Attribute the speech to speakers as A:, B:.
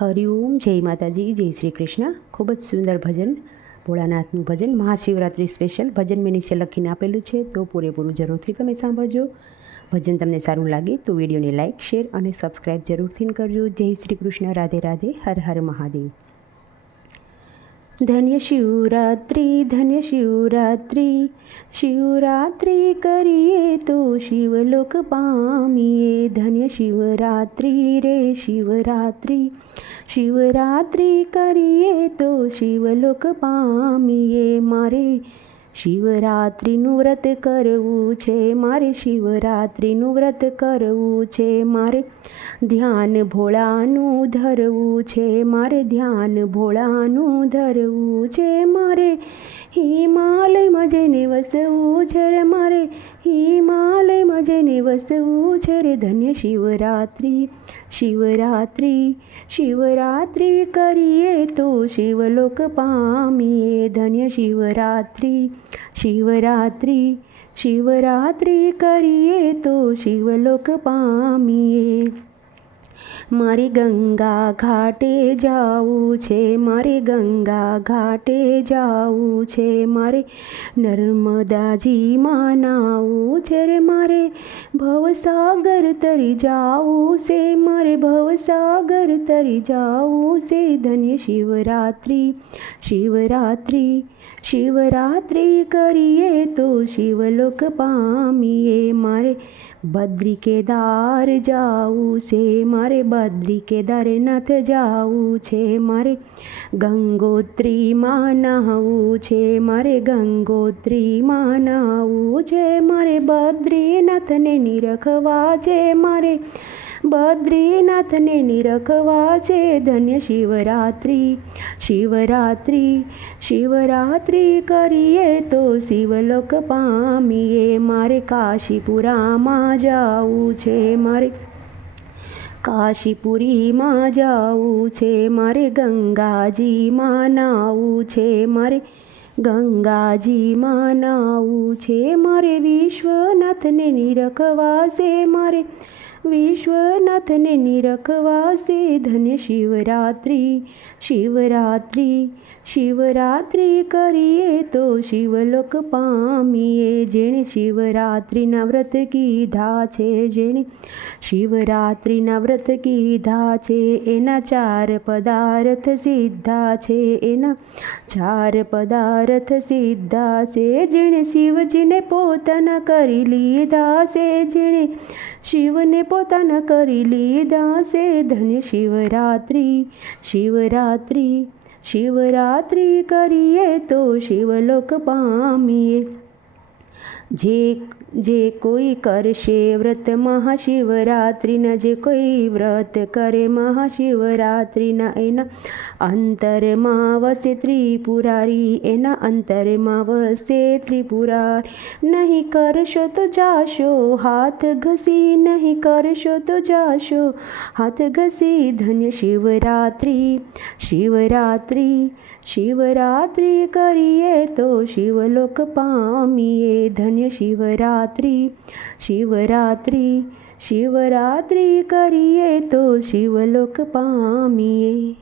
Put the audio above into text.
A: હરિઓમ જય માતાજી, જય શ્રી કૃષ્ણ. ખૂબ જ સુંદર ભજન, ભોળાનાથનું ભજન, મહાશિવરાત્રિ સ્પેશિયલ. ભજન મેં નીચે લખીને આપેલું છે, તો પૂરેપૂરું જરૂરથી તમે સાંભળજો. ભજન તમને સારું લાગે તો વિડીયોને લાઇક, શેર અને સબસ્ક્રાઈબ જરૂરથી કરજો. જય શ્રી કૃષ્ણ, રાધે રાધે, હર હર મહાદેવ. ધન્ય શિવરાત્રિ ધન્ય શિવરાત્રિ શિવરાત્રિ કરીએ તો શિવલોક પામીએ ધન્ય શિવરાત્રિ રે શિવરાત્રિ શિવરાત્રિ કરીએ તો શિવલોક પામીએ મારે શિવરાત્રિનું વ્રત કરવું છે, મારે શિવરાત્રિનું વ્રત કરવું છે, મારે ધ્યાન ભોળાનું ધરવું છે, મારે ધ્યાન ભોળાનું ધરવું છે, મારે હિમાલયમાં જઈને વસવું છે રે મારે. હિમાલયમાં જઈને વસવું છે રે ધન્ય શિવરાત્રિ. શિવરાત્રિ શિવરાત્રિ કરીએ તો શિવલોક પામીએ. ધન્ય શિવરાત્રિ શિવરાત્રિ શિવરાત્રિ કરીએ તો શિવલોક પામીએ. મારે ગંગા ઘાટે જાવું છે, મારે ગંગા ઘાટે જાવું છે, મારે નર્મદાજીમાં નાવું છે રે, મારે ભવસાગર તરી જાવું છે, મારે ભવસાગર તરી જાવું છે, ધન્ય શિવરાત્રિ શિવરાત્રિ શિવરાત્રિ કરીએ તો શિવલોક પામીએ, મારે બદ્રી કેદાર જાવું છે, મારે બદ્રી કેદારનાથ જાવું છે, મારે ગંગોત્રીમાં નાહવું છે, મારે ગંગોત્રીમાં નહાવું છે, મારે બદ્રીનાથને નિરખવા છે, મારે બદ્રીનાથને નિરખવા છે ધન્ય શિવરાત્રિ. શિવરાત્રિ શિવરાત્રિ કરીએ તો શિવલોક પામીએ. મારે કાશીપુરામાં જાવું છે, મારે કાશીપુરીમાં જાવું છે, મારે ગંગાજીમાં નાવું છે, મારે ગંગાજીમાં નાવું છે, મારે વિશ્વનાથને નિરખવા છે, મારે વિશ્વનાથને નિરખવા છે ધન્ય શિવરાત્રિ શિવરાત્રિ કરીએ તો શિવલોક પામીએ. જેણે શિવરાત્રિના વ્રત કીધા છે, જેણે શિવરાત્રિના વ્રત કીધા છે, એના ચાર પદાર્થ સીધા છે, એના ચાર પદાર્થ સીધા છે. જેણે શિવજીને પોતાના કરી લીધા છે, જેણે શિવને પોતાના કરી લીધા છે. ધન્ય શિવરાત્રિ શિવરાત્રિ. શિવરાત્રિ કરીએ તો શિવલોક પામીએ. જે જે કોઈ કરશે વ્રત મહાશિવરાત્રિના, જે કોઈ વ્રત કરે મહાશિવરાત્રિના, એના અંતરમાં વસે ત્રિપુરારી, એના અંતરમાં વસે ત્રિપુરારી. નહીં કરશો તો જાશો, હાથ ઘસી, નહીં કરશો તો જાશો, હાથ ઘસી ધન્ય શિવરાત્રિ શિવરાત્રિ. શિવરાત્રિ કરીએ તો શિવલોક પામીએ. ધન્ય શિવરાત્રિ શિવરાત્રિ શિવરાત્રિ કરીએ તો શિવલોક પામીએ.